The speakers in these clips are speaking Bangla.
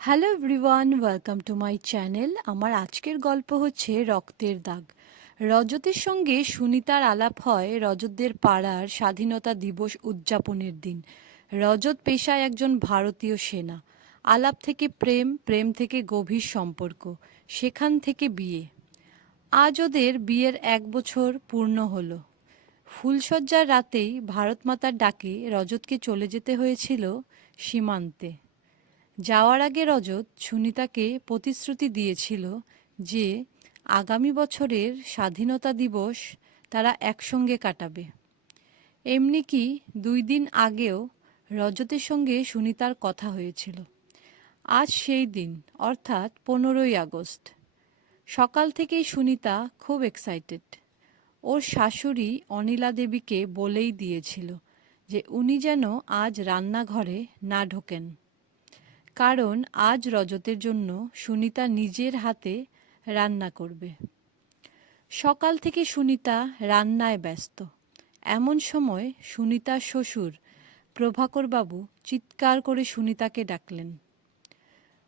Hello everyone, welcome to my channel. আমার আজকের গল্প হচ্ছে রক্তের দাগ। রজতের সঙ্গে সুনিতার আলাপ হয় রজতদের পাড়ার স্বাধীনতা দিবস উদযাপনের দিন। রজত পেশায় একজন ভারতীয় সেনা। আলাপ থেকে প্রেম, প্রেম থেকে গভীর সম্পর্ক, সেখান থেকে বিয়ে। আজ ওদের বিয়ের 1 বছর পূর্ণ হলো। ফুলশয্যার রাতেই ভারতমাতার ডাকে রজতকে চলে যেতে হয়েছিল সীমান্তে। যাওয়ার আগে রজত সুনিতাকে প্রতিশ্রুতি দিয়েছিল যে আগামী বছরের স্বাধীনতা দিবস তারা একসঙ্গে কাটাবে। এমনি কি 2 দিন আগেও রজতের সঙ্গে সুনিতার কথা হয়েছিল। আজ সেই দিন, অর্থাৎ 15ই আগস্ট। সকাল থেকেই সুনিতা খুব এক্সাইটেড। ওর শাশুড়ি অনিলা দেবীকে বলেই দিয়েছিল যে উনি যেন আজ রান্নাঘরে না ঢোকেন, কারণ আজ রজতের জন্য সুনিতা নিজের হাতে রান্না করবে। সকাল থেকে সুনিতা রান্নায় ব্যস্ত। এমন সময় সুনিতার শ্বশুর প্রভাকরবাবু চিৎকার করে সুনিতাকে ডাকলেন।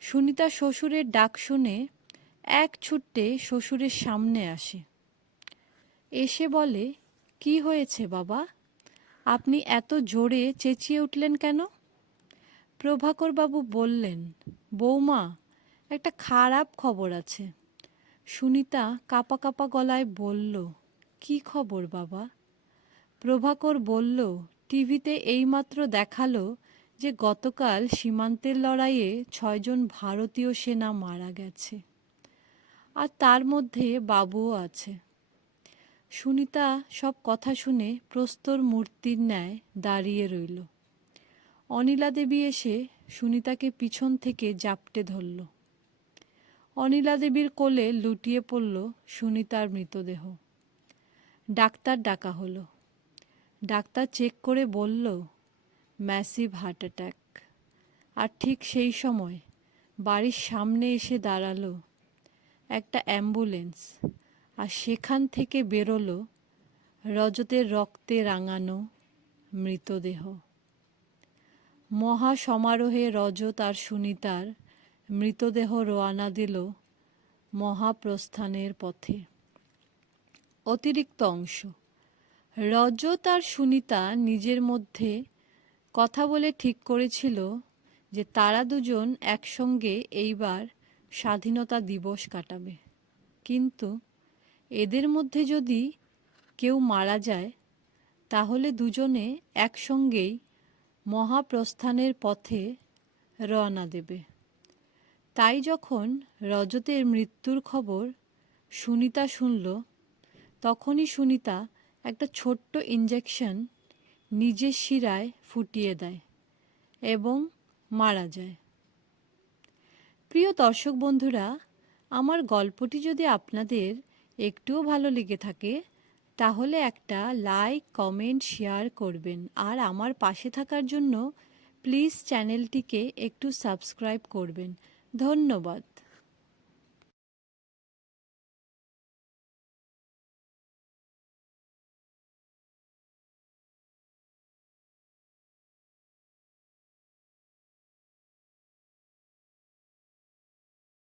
সুনিতা শ্বশুরের ডাক শুনে এক ছুট্টে শ্বশুরের সামনে আসে। এসে বলে, কি হয়েছে বাবা? আপনি এত জোরে চেঁচিয়ে উঠলেন কেন? প্রভাকরবাবু বললেন, বৌমা, একটা খারাপ খবর আছে। সুনিতা কাঁপা কাঁপা গলায় বলল, কি খবর বাবা? প্রভাকর বলল, টিভিতে এইমাত্র দেখালো যে গতকাল সীমান্তের লড়াইয়ে 6 জন ভারতীয় সেনা মারা গেছে, আর তার মধ্যে বাবুও আছে। সুনিতা সব কথা শুনে প্রস্তর মূর্তির ন্যায় দাঁড়িয়ে রইল। অনিলা দেবী এসে সুনিতাকে পিছন থেকে জাপটে ধরল। অনিলা দেবীর কোলে লুটিয়ে পড়ল সুনিতার মৃতদেহ। ডাক্তার ডাকা হলো। ডাক্তার চেক করে বলল, ম্যাসিভ হার্ট অ্যাটাক। আর ঠিক সেই সময় বাড়ির সামনে এসে দাঁড়ালো একটা অ্যাম্বুলেন্স, আর সেখান থেকে বেরোলো রজতের রক্তে রাঙানো মৃতদেহ। মহা সমারোহে রজত আর সুনিতার মৃতদেহ রওনা দিল মহাপ্রস্থানের পথে। অতিরিক্ত অংশ। রজত আর সুনিতা নিজের মধ্যে কথা বলে ঠিক করেছিল যে তারা দুজন একসঙ্গে এইবার স্বাধীনতা দিবস কাটাবে। কিন্তু এদের মধ্যে যদি কেউ মারা যায়, তাহলে দুজনে একসঙ্গেই মহাপ্রস্থানের পথে রওনা দেবে। তাই যখন রজতের মৃত্যুর খবর সুনিতা শুনল, তখনই সুনিতা একটা ছোট্ট ইঞ্জেকশন নিজের শিরায় ফুটিয়ে দেয় এবং মারা যায়। প্রিয় দর্শক বন্ধুরা, আমার গল্পটি যদি আপনাদের একটুও ভালো লেগে থাকে, তাহলে একটা লাইক, কমেন্ট, শেয়ার করবেন। আর আমার পাশে থাকার জন্য প্লিজ চ্যানেলটিকে একটু সাবস্ক্রাইব করবেন। ধন্যবাদ।